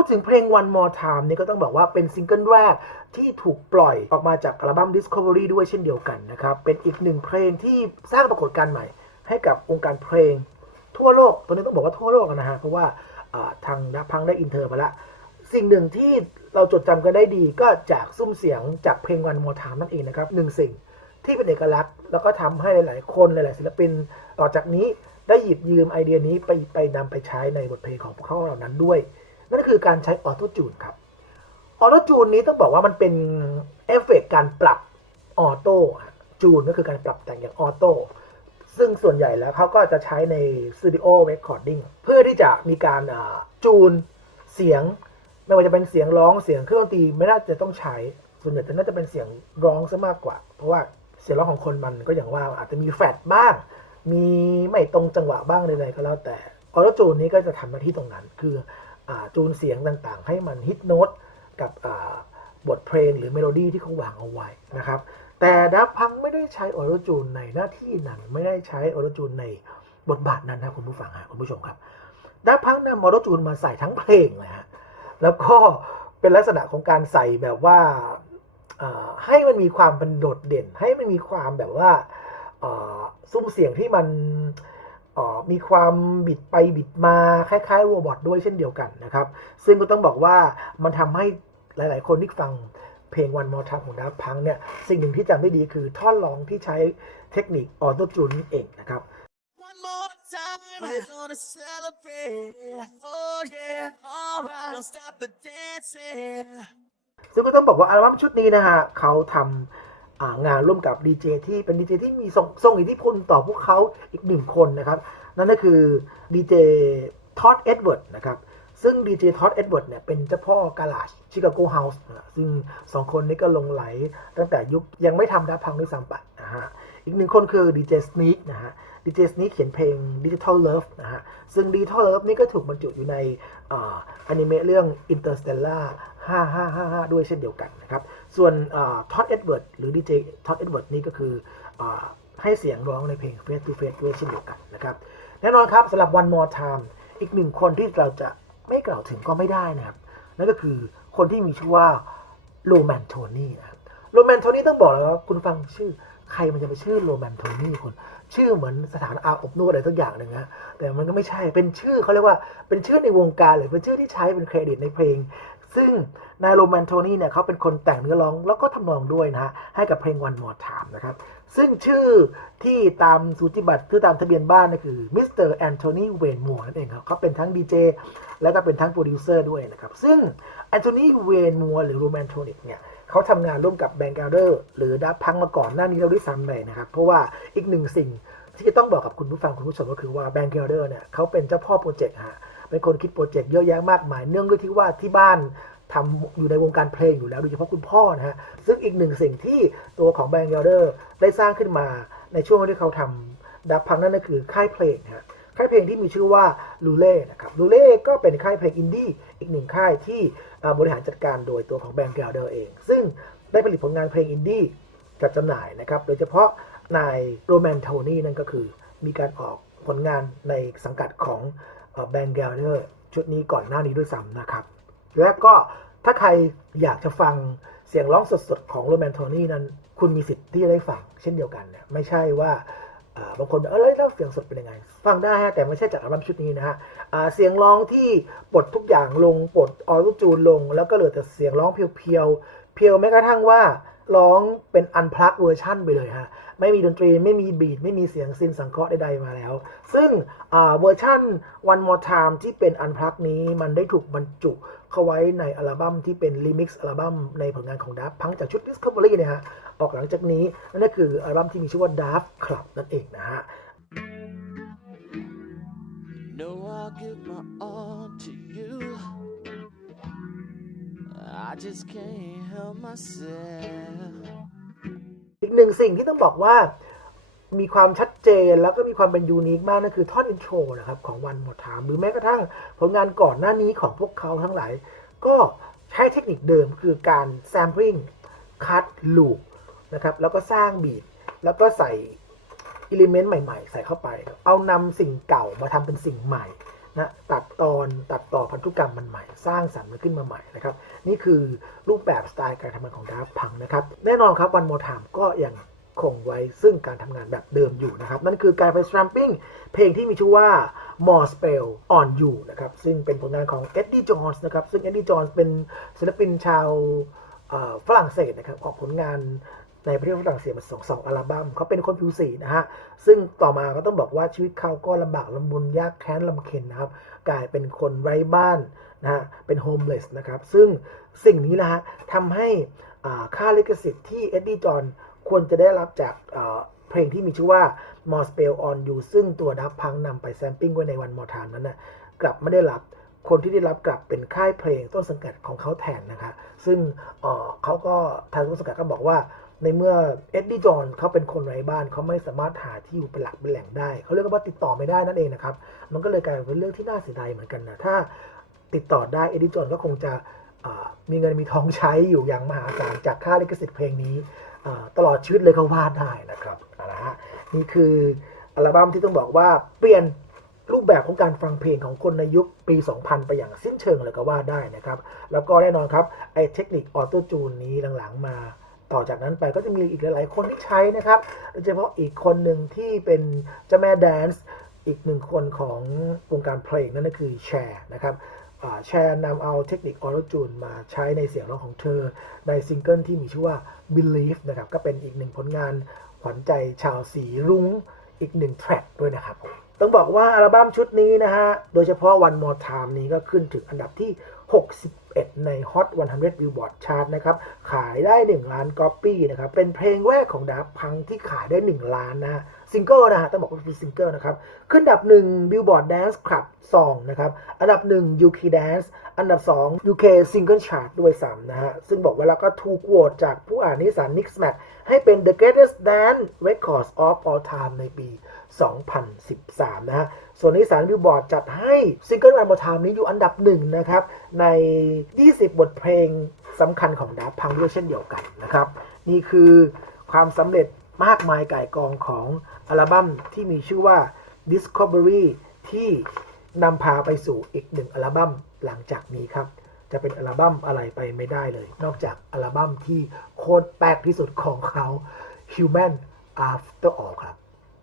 พูดถึงเพลง One More Time นี่ก็ต้องบอกว่าเป็นซิงเกิลแรกที่ถูกปล่อยออกมาจากอัลบั้ม Discovery ด้วยเช่นเดียวกันนะครับ เป็นอีกหนึ่งเพลงที่สร้างปรากฏการณ์ใหม่ ให้กับวงการเพลง ทั่วโลกตัวนี้ต้องบอกว่าทั่วโลกนะฮะเพราะว่าทางดับพังได้อินเทอร์มาละสิ่งหนึ่งที่เราจดจำกันได้ดีก็จากซุ้มเสียงจากเพลง One More Time นั่นเองนะครับหนึ่งสิ่งที่เป็นเอกลักษณ์ แล้วก็ทำให้หลาย ๆ คนหลาย ๆ ศิลปินต่อจากนี้ได้หยิบยืมไอเดียนี้ไปไปนำไปใช้ในบทเพลงของพวกเขาเหล่านั้นด้วย นั่นก็คือการใช้ออโต้จูนครับออโต้จูนนี้ต้องบอกว่ามันเป็นเอฟเฟกต์การปรับออโต้จูนก็คือการปรับแต่งอย่างออโต้ซึ่งส่วนใหญ่แล้วเขาก็จะใช้ในสตูดิโอเรคคอร์ดิ้งเพื่อที่จะมีการจูนเสียง ไม่ว่าจะเป็นเสียงร้องเสียงเครื่องดนตรีไม่น่าจะต้องใช้ส่วนใหญ่จะน่าจะเป็นเสียงร้องซะมากกว่า เพราะว่าเสียงร้องของคนมันก็อย่างว่าอาจจะมีแฟลตบ้าง มีไม่ตรงจังหวะบ้างใดๆก็แล้วแต่ออโต้จูนนี้ก็จะทำหน้าที่ตรงนั้น คือ จูนเสียงต่างๆ ให้มันฮิตโน้ตกับบทเพลงหรือเมโลดี้ที่เขาวางเอาไว้นะครับ แต่ดับพังไม่ได้ใช้ออโต้จูนในหน้าที่นั้น ไม่ได้ใช้ออโต้จูนในบทบาทนั้นนะคุณผู้ฟังฮะคุณผู้ชมครับดับพังนำออโต้จูนมาใส่ทั้งเพลงเลยฮะแล้วก็เป็นลักษณะของการใส่แบบว่าให้มันมีความเป็นโดดเด่น ให้มันมีความแบบว่าซุ้มเสียงที่มัน มีความบิดไปบิดมาคล้ายๆโรบอทด้วยเช่นเดียวกันนะครับ ซึ่งก็ต้องบอกว่ามันทำให้หลาย ๆ คนที่ฟังเพลง One More Time ของดับพังเนี่ยสิ่งหนึ่งที่จำได้ดีคือท่อนร้องที่ใช้เทคนิคออโต้จูนนี่เองนะครับ One more time, we're gonna celebrate. Oh yeah, alright, don't stop the dancing. ซึ่งก็ต้องบอกว่าอัลบั้มชุดนี้นะฮะเขาทำอ่า งานร่วมกับดีเจที่เป็นดีเจที่มีทรงทรงอิทธิพลต่อพวกเขาอีกหนึ่งคนนะครับ นั่นก็คือดีเจท็อดเอ็ดเวิร์ดนะครับซึ่งดีเจท็อดเอ็ดเวิร์ดเนี่ยเป็นเจ้าพ่อกาลาชชิคาโกเฮาส์ซึ่งสองคนนี้ก็ลงไหลตั้งแต่ยุคยังไม่ทำดับพังด้วยซ้ำไปนะฮะ อีกหนึ่งคนคือดีเจสนีกนะฮะดีเจสนีกเขียนเพลง Digital Love นะฮะ ซึ่ง Digital Love นี่ก็ถูกบรรจุอยู่ในอนิเมะเรื่อง Interstellar 5555 ด้วยเช่นเดียวกันนะครับ ส่วนท็อดเอ็ดเวิร์ดหรือดีเจท็อดเอ็ดเวิร์ดนี่ก็คืออให้เสียงร้องในเพลง Face to Face ด้วยเช่นเดียวกันนะครับ แน่นอนครับสำหรับ One More Time อีกหนึ่งคนที่เราจะไม่กล่าวถึงก็ไม่ได้นะครับ นั่นก็คือคนที่มีชื่อว่าโรแมนโทนี่นะครับโรแมนโทนี่ต้องบอกแล้วว่าคุณฟังชื่อ ใครมันจะไปชื่อโรแมนโทนี่คนชื่อเหมือนสถานอาบอบนวดอะไรสักอย่างหนึ่งนะแต่มันก็ไม่ใช่เป็นชื่อเขาเรียกว่าเป็นชื่อในวงการหรือเป็นชื่อที่ใช้เป็นเครดิตในเพลง ซึ่งนายโรแมนโทนี่เนี่ยเขาเป็นคนแต่งเนื้อร้องแล้วก็ทำนองด้วยนะฮะให้กับเพลง One More Time นะครับ ซึ่งชื่อที่ตามสูติบัตรคือตามทะเบียนบ้านนั่นคือมิสเตอร์แอนโทนีเวนมัวนั่นเองครับเขาเป็นทั้งดีเจแล้วก็เป็นทั้งโปรดิวเซอร์ด้วยนะครับซึ่งแอนโทนีเวนมัวหรือโรแมนโทนิกเนี่ย เขาทำงานร่วมกับแบงก์เดอร์หรือดับพังมาก่อนหน้านี้เราด้วยซ้ำไปนะครับ เพราะว่าอีกหนึ่งสิ่งที่จะต้องบอกกับคุณผู้ฟังคุณผู้ชมก็คือว่าแบงก์เดอร์เนี่ยเขาเป็นเจ้าพ่อโปรเจกต์ฮะเป็นคนคิดโปรเจกต์เยอะแยะมากมาย เนื่องด้วยที่ว่าที่บ้านทำอยู่ในวงการเพลงอยู่แล้วโดยเฉพาะคุณพ่อนะฮะซึ่งอีกหนึ่งสิ่งที่ตัวของแบงก์ยอร์เดอร์ได้สร้างขึ้นมาในช่วงที่เขาทำดับพังนั่นก็คือค่ายเพลงฮะ ค่ายเพลงที่มีชื่อว่าลูเล่นะครับลูเล่ก็เป็นค่ายเพลงอินดี้อีกหนึ่งค่ายที่บริหารจัดการโดยตัวของแบงก์ยอร์เดอร์เอง ซึ่งได้ผลิตผลงานเพลงอินดี้จัดจำหน่ายนะครับโดยเฉพาะนายโรแมนโทนี่นั่นก็คือมีการออกผลงานในสังกัดของแบงก์ยอร์เดอร์ชุดนี้ก่อนหน้านี้ด้วยซ้ำนะครับ และก็ถ้าใครอยากจะฟังเสียงร้องสดๆ ของโรแมนโทนี่นั้น คุณมีสิทธิ์ที่จะได้ฟังเช่นเดียวกันเนี่ยไม่ใช่ว่า บางคนเออแล้วเสียงสดเป็นยังไง ฟังได้ฮะแต่ไม่ใช่จากอัลบั้มชุดนี้นะฮะเสียงร้องที่ปลดทุกอย่างลงปลดออรูจูนลง แล้วก็เหลือแต่เสียงร้องเพียวๆเพียวแม้กระทั่งว่าร้องเป็นอันพลักเวอร์ชั่นไปเลยฮะ ไม่มีดนตรีไม่มีบีทไม่มีเสียงซินสังเคราะห์ใดๆมาแล้ว ซึ่งเวอร์ชั่น One More Time ที่เป็นอันพลักนี้มันได้ถูกบรรจุเข้าไว้ในอัลบั้มที่เป็นรีมิกซ์อัลบั้มในผลงานของดับพังจากชุด Discovery เนี่ยฮะออกหลังจากนี้นั่นก็คืออัลบั้มที่มีชื่อว่า Daft Club นั่นเองนะฮะ No, I'll give my all to you. I just can't help myself. อีกหนึ่งสิ่งที่ต้องบอกว่ามีความชัดเจนแล้วก็มีความเป็นยูนิคมากนั่นคือท่อนอินโทรนะครับของวันหมดถามหรือแม้กระทั่งผลงานก่อนหน้านี้ของพวกเขาทั้งหลาย ก็ใช้เทคนิคเดิมคือการแซม p ลิ n งคัดลูปนะครับแล้วก็สร้างบีทแล้วก็ใส่อิเลเมนต์ใหม่ ๆ ใส่เข้าไป เอานำสิ่งเก่ามาทำเป็นสิ่งใหม่ นะตัดตอนตัดต่อพันธุกรรมมันใหม่ สร้างสรรค์มันขึ้นมาใหม่นะครับ นี่คือรูปแบบสไตล์การทำงานของดาร์พังนะครับ แน่นอนครับวันโมทามก็ยังคงไว้ซึ่งการทำงานแบบเดิมอยู่นะครับ นั่นคือการไปส t รมปิ้งเพลงที่มีชื่อว่า More Spell on You นะครับ ซึ่งเป็นผลงานของ Eddie Jones นส์นะครับ ซึ่ง Eddie Jones เป็นศิลปินชาวฝรั่งเศสนะครับ ออกผลงาน ในประเทศฝรั่งเศสมาสองสองอัลบั้มเขาเป็นคนผิวสีนะฮะ ซึ่งต่อมาก็ต้องบอกว่าชีวิตเขาก็ลำบากลำบนยากแค้นลำเค็ญนะครับ กลายเป็นคนไร้บ้านนะฮะ เป็นโฮมเลสนะครับ ซึ่งสิ่งนี้นะฮะทำให้ค่าลิขสิทธิ์ที่เอ็ดดี้จอห์นควรจะได้รับจากเพลงที่มีชื่อว่า More Spell on You ซึ่งตัวดับพังนำไปแซมปิ้งไว้ในวันมอทานนั้นนะกลับไม่ได้รับคนที่ได้รับกลับเป็นค่ายเพลงต้นสังกัดของเขาแทนนะคะ ซึ่งเขาก็ทางต้นสังกัดก็บอกว่า ในเมื่อเอ็ดดี้จอห์นเขาเป็นคนไร้บ้านเขาไม่สามารถหาที่อยู่เป็นหลักเป็นแหล่งได้ เขาเรียกว่าติดต่อไม่ได้นั่นเองนะครับ มันก็เลยกลายเป็นเรื่องที่น่าเสียดายเหมือนกันนะ ถ้าติดต่อได้เอ็ดดี้จอห์นก็คงจะมีเงินมีทองใช้อยู่อย่างมหาศาลจากค่าลิขสิทธิ์เพลงนี้ตลอดชีวิตเลยเขาว่าได้นะครับเอาละฮะนี่คืออัลบั้มที่ต้องบอกว่าเปลี่ยนรูปแบบของการฟังเพลงของคนในยุคปี 2000 ไปอย่างสิ้นเชิงเลยก็ว่าได้นะครับ แล้วก็แน่นอนครับไอ้เทคนิคออโต้จูนนี้หลังๆมา ต่อจากนั้นไปก็จะมีอีกหลาย ๆ คนที่ใช้นะครับโดยเฉพาะอีกคนหนึ่งที่เป็นเจ้าแม่แดนซ์อีกหนึ่งคนของวงการเพลงนั่นก็คือแชร์นะครับแชร์นำเอาเทคนิคออโตจูนมาใช้ในเสียงร้องของเธอ ในซิงเกิลที่มีชื่อว่า Believe นะครับก็เป็นอีกหนึ่งผลงานขวัญใจชาวสีรุ้งอีกหนึ่งแทร็กด้วยนะครับผมต้องบอกว่าอัลบั้มชุดนี้นะฮะ โดยเฉพาะ One More Time นี้ก็ขึ้นถึงอันดับที่ 61ใน Hot 100 Billboard Chart นะครับ ขายได้ 1 ล้านก๊อปปี้นะครับ เป็นเพลงแรกของดา p พังที่ขายได้ 1 ล้านนะซิงเกิลนะฮะต้องบอกว่าเป็นซิงเกิลนะครับ ขึ้นอันดับ 1 Billboard Dance Club Song นะครับ อันดับ 1 UK Dance อันดับ 2 UK Single Chart ด้วยซ้ำนะฮะ ซึ่งบอกว่าแล้วก็ถูกโหวตจากผู้อ่านนิสาน Mix Match ให้เป็น The Greatest Dance Records of All Time ในปี 2013 นะฮะ ส่วนนิสานบิลบอร์ดจัดให้ซิงเกิลวันโมทามนี้อยู่อันดับหนึ่งนะครับ ใน 20 บทเพลงสำคัญของดาพังด้วยเช่นเดียวกันนะครับ นี่คือความสำเร็จมากมายไก่กองของอัลบั้มที่มีชื่อว่า Discovery ที่นำพาไปสู่อีกหนึ่งอัลบั้มหลังจากนี้ครับ จะเป็นอัลบั้มอะไรไปไม่ได้เลย นอกจากอัลบั้มที่โคตรแปลกที่สุดของเขา Human After All ครับ